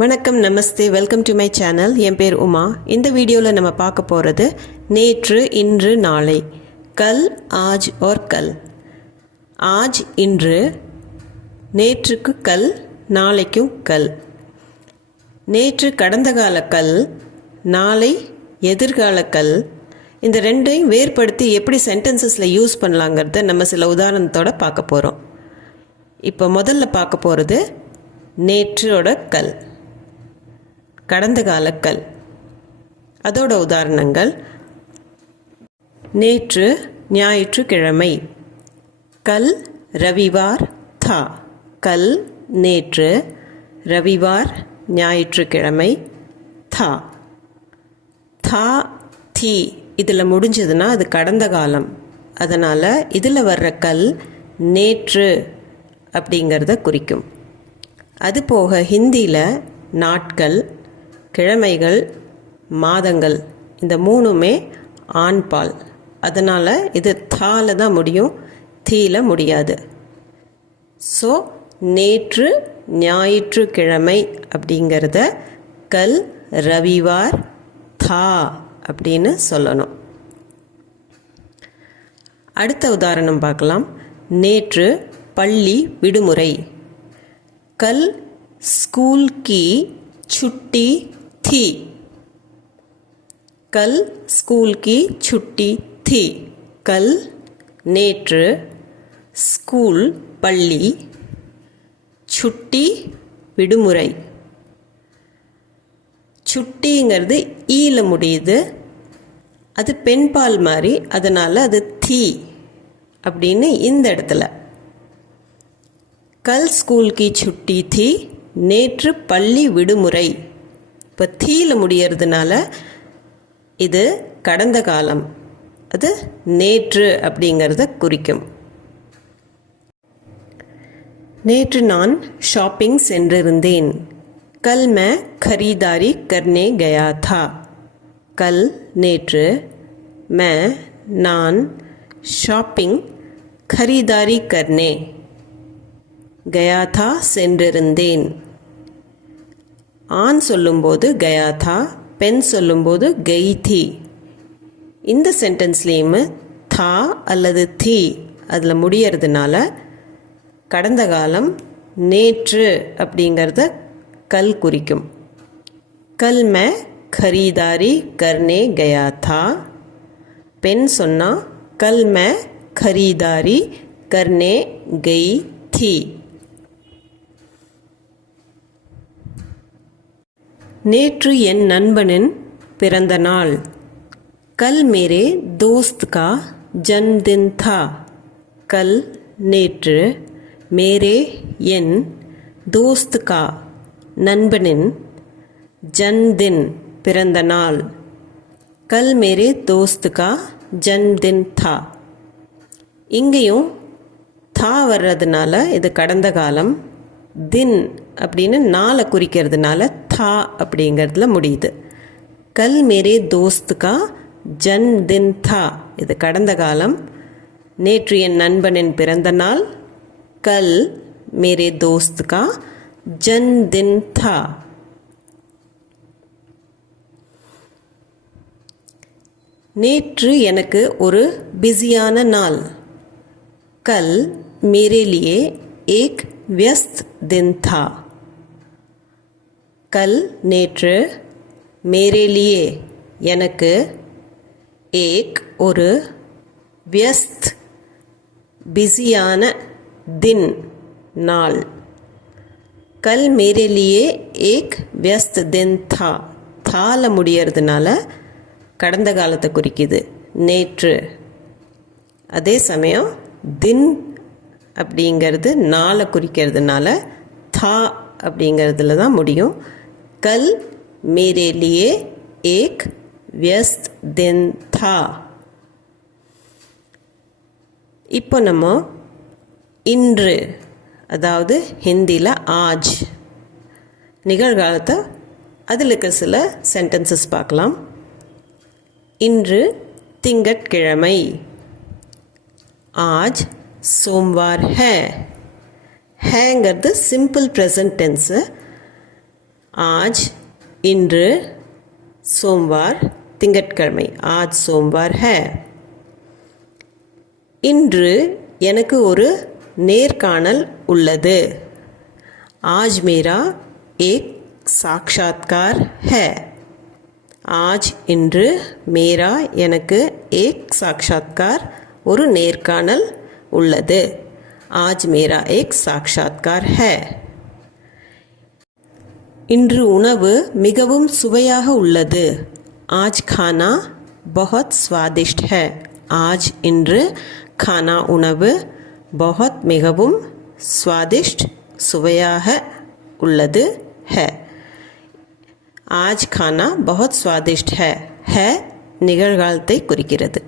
வணக்கம் நமஸ்தே. Welcome to my channel என் பேர் உமா. இந்த வீடியோவில் நம்ம பார்க்க போகிறது நேற்று இன்று நாளை. கல் ஆஜ் ஓர் கல். ஆஜ் இன்று நேற்றுக்கு கல் நாளைக்கும் கல். நேற்று கடந்த கால கல் நாளை எதிர்கால கல். இந்த ரெண்டையும் வேறுபடுத்தி எப்படி சென்டென்சஸில் யூஸ் பண்ணலாங்கிறத நம்ம சில உதாரணத்தோட பார்க்க போகிறோம் இப்போ முதல்ல பார்க்க போகிறது நேற்றோட கல். கடந்த கால கல் அதோட உதாரணங்கள். நேற்று ஞாயிற்றுக்கிழமை. கல் ரவிவார் தா. கல் நேற்று ரவிவார் ஞாயிற்றுக்கிழமை. தா. தா தி. இதில் முடிஞ்சதுன்னா அது கடந்த காலம். அதனால் இதில் வர்ற கல் நேற்று அப்படிங்கிறத குறிக்கும். அதுபோக ஹிந்தியில் நாட்கள் கிழமைகள் மாதங்கள் இந்த மூணுமே ஆண்பால் அதனால் இது தால தான் முடியும் தீல முடியாது. ஸோ நேற்று ஞாயிற்றுக்கிழமை அப்படிங்கிறத கல் ரவிவார் தா அப்படின்னு சொல்லணும். அடுத்த உதாரணம் பார்க்கலாம். நேற்று பள்ளி விடுமுறை. கல் ஸ்கூல் கி சுட்டி थी कल स्कूल की छुट्टी थी कल நேற்று ஸ்கூல் பள்ளி சுட்டி விடுமுறை சுட்டிங்கிறது ஈல முடியுது அது பெண்பால் மாதிரி அதனால் அது தீ அப்படின்னு இந்த இடத்துல கல் ஸ்கூல் கி சுட்டி தீ நேற்று பள்ளி விடுமுறை இப்போ தீயில் முடியறதுனால இது கடந்த காலம். அது நேற்று அப்படிங்கிறத குறிக்கும். நேற்று நான் ஷாப்பிங் சென்றிருந்தேன். கல் மே கரீதாரி கர்னே கயா தா. கல் நேற்று. மே நான் ஷாப்பிங் கரீதாரி கர்னே கயா தா சென்றிருந்தேன். ஆண் சொல்லும்போது கயா தா பெண் சொல்லும்போது கெய் தி இந்த சென்டென்ஸ்லேயும் தா அல்லது தி அதில் முடியறதுனால கடந்த காலம் நேற்று அப்படிங்கிறத கல் குறிக்கும் கல் மே खरीदारी करने गया था பெண் சொன்னால் கல் மே खरीदारी करने गई थी நேற்று என் நண்பனின் பிறந்த நாள். கல் மேரே தோஸ்த் கா ஜன்தின் தா. கல் நேற்று மேரே என் தோஸ்த் கா நண்பனின் ஜன்தின் பிறந்த நாள். கல் மேரே தோஸ்த் கா ஜன்தின் தா. இங்கேயும் தா வர்றதுனால இது கடந்த காலம். தின் அப்படின்னு நாளை குறிக்கிறதுனால தா அப்படிங்கிறதுல முடியுது. கல் மேரே தோஸ்துக்கா கா ஜன்தின் தா. இது கடந்த காலம். நேற்று என் நண்பனின் பிறந்த நாள். கல் மேரே தோஸ்துக்கா ஜன் ஜன்தின் தா. நேற்று எனக்கு ஒரு பிஸியான நாள். கல் மேரே லியே ஏக் வியஸ்த் தின் தா. கல் நேற்று மேரேலியே. எனக்கு ஏக் ஒரு வியஸ்த் பிஸியான தின் நாள். கல் மேரேலியே ஏக் வியஸ்த் தின் தா. தால முடியறதுனால கடந்த காலத்தை குறிக்குது. நேற்று. அதே சமயம் தின் அப்படிங்கிறது நாளை குறிக்கிறதுனால தா அப்படிங்கிறதுல தான் முடியும். கல் मेरे लिए ஏக் व्यस्त दिन था। இப்போ நம்ம இன்று அதாவது ஹிந்தியில் ஆஜ் நிகழ்காலத்தை அதில் இருக்க சில சென்டென்சஸ் பார்க்கலாம் இன்று திங்கட்கிழமை ஆஜ் சோம்வார் ஹே ஹேங்கிறது சிம்பிள் ப்ரெசன்ட் டென்ஸு ஆஜ் இன்று சோம்வார் திங்கட்கிழமை. ஆஜ் சோம்வார் ஹே. இன்று எனக்கு ஒரு நேர்காணல் உள்ளது. ஆஜ் மேரா ஏக் சாக்ஷாத்கார் ஹே. ஆஜ் இன்று மேரா எனக்கு ஏக் சாக்ஷாத்கார் ஒரு நேர்காணல் உள்ளது. ஆஜ் மேரா ஏக் சாட்சாத்கார் ஹே. இன்று உணவு மிகவும் சுவையாக உள்ளது. ஆஜ் கானா பகத் சுவாதிஷ்ட் ஹே. ஆஜ் இன்று கானா உணவு பகத் மிகவும் சுவாதிஷ்ட் சுவையாக உள்ளது. ஹே. ஆஜ் கானா பகத் சுவாதிஷ்ட் ஹே. ஹ நிகழ்காலத்தை குறிக்கிறது.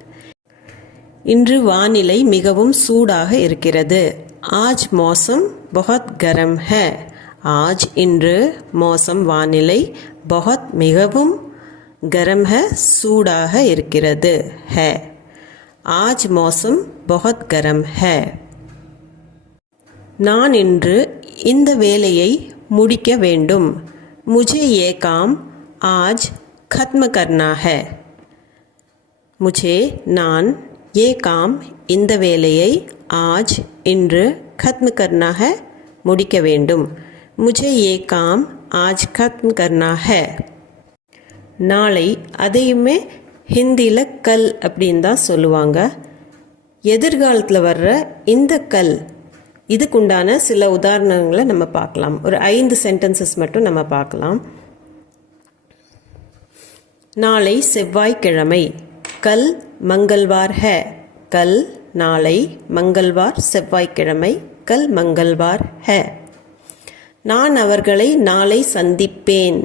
இன்று வானிலை மிகவும் சூடாக இருக்கிறது. ஆஜ் மோசம் பகத் கரம் ஹே. ஆஜ் இன்று மோசம் வானிலை बहुत மிகவும் गरम है சூடாக இருக்கிறது है ஆஜ் மோசம் बहुत गरम है நான் இன்று இந்த வேலையை முடிக்க வேண்டும் मुझे ये काम आज खत्म करना है मुझे நான் ये काम இந்த வேலையை ஆஜ் இன்று खत्म करना है முடிக்க வேண்டும் முஜே ஏ காம் ஆஜ் கத்ம் கர்னா ஹே நாளை அதையுமே ஹிந்தியில் கல் அப்படின்னு தான் சொல்லுவாங்க எதிர்காலத்தில் வர்ற இந்த கல் இதுக்குண்டான சில உதாரணங்களை நம்ம பார்க்கலாம் ஒரு ஐந்து சென்டென்சஸ் மட்டும் நம்ம பார்க்கலாம் நாளை செவ்வாய்க்கிழமை। கல் மங்கள்வார் ஹ। கல் நாளை மங்கள்வார் செவ்வாய்க்கிழமை। கல் மங்கள்வார் ஹ। நான் அவர்களை நாளை சந்திப்பேன்.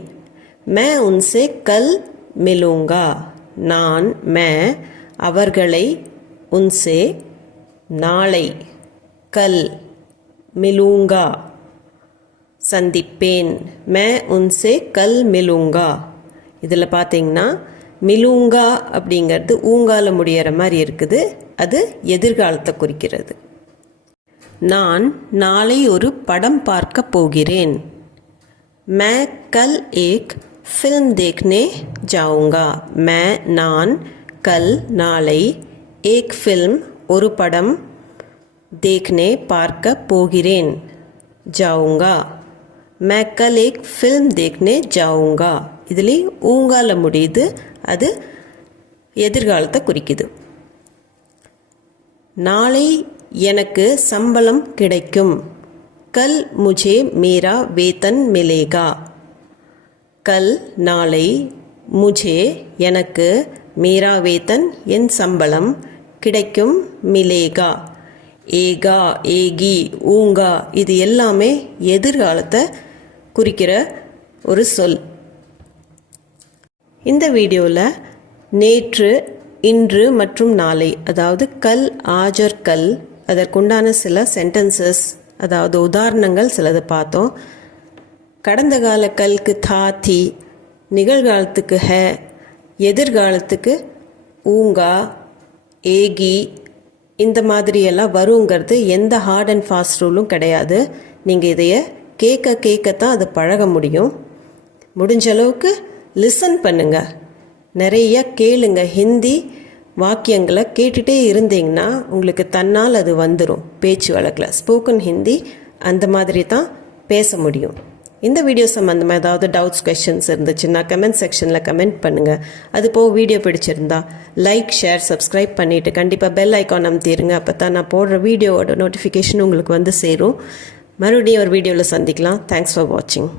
மே உன்சே கல் மிலூங்கா. நான் மே அவர்களை உன்சே நாளை கல் மிலூங்கா சந்திப்பேன். மே உன்சே கல் மிலூங்கா. இதில் பார்த்தீங்கன்னா மிலுங்கா அப்படிங்கிறது ஊங்கால முடியிற மாதிரி இருக்குது. அது எதிர்காலத்தை குறிக்கிறது. நான் நாளை ஒரு படம் பார்க்க போகிறேன். மே கல் ஏக் ஃபில்ம் தேக்னே ஜாவுங்கா. மே நான் கல் நாளை ஏக் ஃபில்ம் ஒரு படம் தேக்னே பார்க்க போகிறேன். ஜாவுங்கா. மே கல் ஏக் ஃபில்ம் தேக்னே ஜாவுங்கா. இதுலேயும் ஊங்கால முடியுது. அது எதிர்காலத்தை குறிக்குது. நாளை எனக்கு சம்பளம் கிடைக்கும். கல் முஜே மேரா வேத்தன் மிலேகா. கல் நாளை முஜே எனக்கு மேரா வேத்தன் என் சம்பளம் கிடைக்கும் மிலேகா. ஏகா ஏகி ஊங்கா இது எல்லாமே எதிர்காலத்தை குறிக்கிற ஒரு சொல். இந்த வீடியோவில் நேற்று இன்று மற்றும் நாளை அதாவது கல் ஆஜர் கல் அதற்குண்டான சில சென்டென்சஸ் அதாவது உதாரணங்கள் சிலது பார்த்தோம். கடந்த கால கல்க்கு தா தி நிகழ்காலத்துக்கு ஹ எதிர்காலத்துக்கு ஊங்கா ஏகி இந்த மாதிரியெல்லாம் வருங்கிறது எந்த ஹார்ட் அண்ட் ஃபாஸ்ட் ரூலும் கிடையாது. நீங்கள் இதைய கேட்க கேட்கத்தான் அது பழக முடியும். முடிஞ்ச அளவுக்கு லிசன் பண்ணுங்கள் நிறைய கேளுங்க. ஹிந்தி வாக்கியங்களை கேட்டுகிட்டே இருந்தீங்கன்னா உங்களுக்கு தன்னால் அது வந்துடும் பேச்சு வழக்கில். ஸ்போக்கன் ஹிந்தி அந்த மாதிரி தான் பேச முடியும். இந்த வீடியோ சம்மந்தமாக ஏதாவது டவுட்ஸ் கொஷின்ஸ் இருந்துச்சுன்னா கமெண்ட் செக்ஷனில் கமெண்ட் பண்ணுங்கள் அது போக வீடியோ பிடிச்சிருந்தா லைக் ஷேர் சப்ஸ்கிரைப் பண்ணிவிட்டு கண்டிப்பாக பெல் ஐக்கான் அமுத்திடுங்க அப்போ தான் நான் போடுற வீடியோவோட நோட்டிஃபிகேஷன் உங்களுக்கு வந்து சேரும். மறுபடியும் ஒரு வீடியோவில் சந்திக்கலாம். தேங்க்ஸ் ஃபார் வாட்சிங்